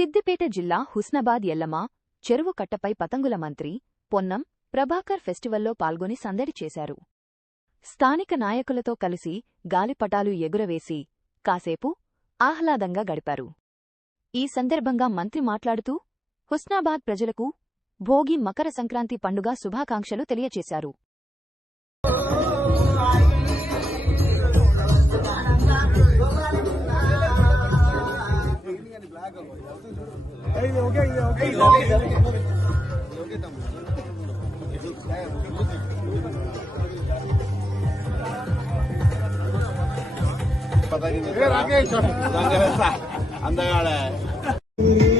సిద్దిపేట జిల్లా హుస్నాబాద్ ఎల్లమ్మ చెరువు కట్టపై పతంగుల మంత్రి పొన్నం ప్రభాకర్ ఫెస్టివల్లో పాల్గొని సందడి చేశారు. స్థానిక నాయకులతో కలిసి గాలిపటాలు ఎగురవేసి కాసేపు ఆహ్లాదంగా గడిపారు. ఈ సందర్భంగా మంత్రి మాట్లాడుతూ హుస్నాబాద్ ప్రజలకు భోగి మకర సంక్రాంతి పండుగ శుభాకాంక్షలు తెలియచేశారు. पता नहीं अंदर वाला है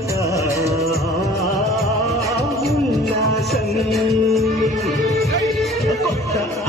భద్రత ఉల్లాసం కొత్త